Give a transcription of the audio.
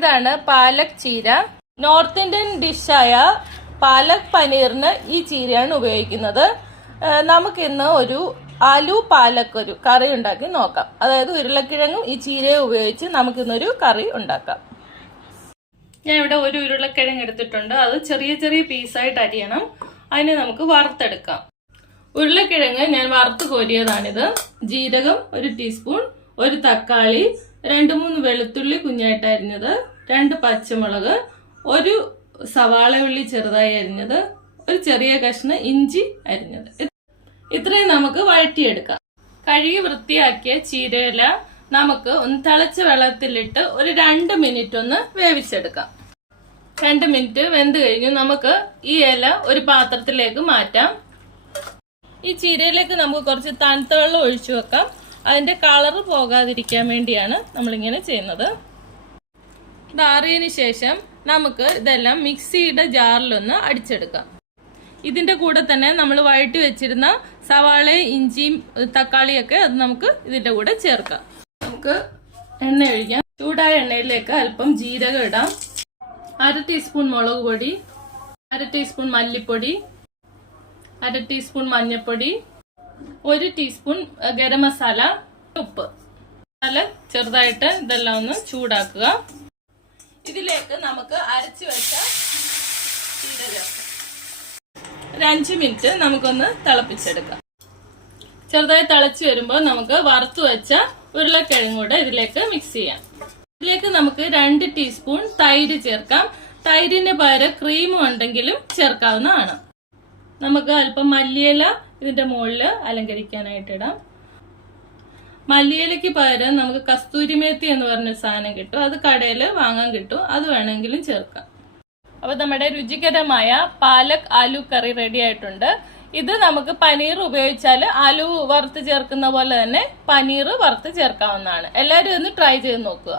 ഇതാണ് പാലക് ചീര. North Indian ഡിഷായ palak പനീറിന് ഈ ചീരയാണ് ഉപയോഗിക്കുന്നത്. നമുക്കിന്ന് ഒരു ആലു പാലക് ഒരു കറി ഉണ്ടാക്കി നോക്കാം. അതായത് ഉരുളക്കിഴങ്ങും ഈ ചീരയും ഉപയോഗിച്ച് നമുക്കിന്നൊരു കറി ഉണ്ടാക്കാം. ഞാൻ ഇവിടെ ഒരു ഉരുളക്കിഴങ്ങ് എടുത്തിട്ടുണ്ട്. അത് ചെറിയ ചെറിയ പീസായിട്ട് അരിയണം. അതിനെ നമുക്ക് വറുത്തെടുക്കാം. ഉരുളക്കിഴങ്ങ് ഞാൻ വറുത്ത് കോരിയതാണിത്. ജീരകം 1 ടീസ്പൂൺ, 1 തക്കാളി, 2-3 വെളുത്തുള്ളി കുഞ്ഞായിട്ട് അരിഞ്ഞത്, 2 പച്ചമുളക്, 1 സവാള ഉള്ളി ചെറുതായി അരിഞ്ഞത്, ഒരു ചെറിയ കഷ്ണം ഇഞ്ചി അരിഞ്ഞത്. ഇത്രയും നമുക്ക് വഴറ്റിയെടുക്കാം. കഴുകി വൃത്തിയാക്കിയ ചീരയില നമുക്ക് ഒന്ന് തിളച്ച വെള്ളത്തിലിട്ട് ഒരു 2 മിനിറ്റ് ഒന്ന് വേവിച്ചെടുക്കാം. 2 മിനിറ്റ് വെന്ത് കഴിഞ്ഞ് നമുക്ക് ഈ ഇല ഒരു പാത്രത്തിലേക്ക് മാറ്റാം. ഈ ചീരയിലേക്ക് നമുക്ക് കുറച്ച് തണുത്ത വെള്ളം ഒഴിച്ചു വെക്കാം. അതിന്റെ കളറ് പോകാതിരിക്കാൻ വേണ്ടിയാണ് നമ്മളിങ്ങനെ ചെയ്യുന്നത്. ഇത് ആറിയതിനു ശേഷം നമുക്ക് ഇതെല്ലാം മിക്സിയുടെ ജാറിലൊന്ന് അടിച്ചെടുക്കാം. ഇതിന്റെ കൂടെ തന്നെ നമ്മൾ വഴറ്റി വെച്ചിരുന്ന സവാളയും ഇഞ്ചിയും തക്കാളിയൊക്കെ അത് നമുക്ക് ഇതിന്റെ കൂടെ ചേർക്കാം. നമുക്ക് എണ്ണ ഒഴിക്കാം. ചൂടായ എണ്ണയിലേക്ക് അല്പം ജീരകം ഇടാം. 1/2 ടീസ്പൂൺ മുളക് പൊടി, 1/2 ടീസ്പൂൺ മല്ലിപ്പൊടി, 1/2 ടീസ്പൂൺ മഞ്ഞൾപ്പൊടി, 1 ടീസ്പൂൺ ഗരം മസാല, ഉപ്പ്. ചെറുതായിട്ട് ഇതെല്ലാം ഒന്ന് ചൂടാക്കുക. ഇതിലേക്ക് നമുക്ക് അരച്ചു വെച്ച ചീര ചേർക്കാം. ഒരു 5 മിനിറ്റ് നമുക്കൊന്ന് തിളപ്പിച്ചെടുക്കാം. ചെറുതായി തിളച്ചു വരുമ്പോൾ നമുക്ക് വറുത്തു വെച്ച ഉരുളക്കിഴങ്ങ് കൂടെ ഇതിലേക്ക് മിക്സ് ചെയ്യാം. ഇതിലേക്ക് നമുക്ക് 2 ടീസ്പൂൺ തൈര് ചേർക്കാം. തൈരിന് പകരം ക്രീം ഉണ്ടെങ്കിലും ചേർക്കാവുന്നതാണ്. നമുക്ക് അല്പം മല്ലിയില ഇതിന്റെ മുകളിൽ അലങ്കരിക്കാനായിട്ട് ഇടാം. മല്ലിയിലയ്ക്ക് പകരം നമുക്ക് കസ്തൂരിമേത്തി എന്ന് പറഞ്ഞ സാധനം കിട്ടും. അത് കടയിൽ വാങ്ങാൻ കിട്ടും. അത് വേണമെങ്കിലും ചേർക്കാം. അപ്പൊ നമ്മുടെ രുചികരമായ പാലക് ആലു കറി റെഡി ആയിട്ടുണ്ട്. ഇത് നമുക്ക് പനീർ ഉപയോഗിച്ചാൽ ആലു വറുത്ത് ചേർക്കുന്ന പോലെ തന്നെ പനീർ വറുത്ത് ചേർക്കാവുന്നതാണ്. എല്ലാവരും ഒന്ന് ട്രൈ ചെയ്ത് നോക്കുക.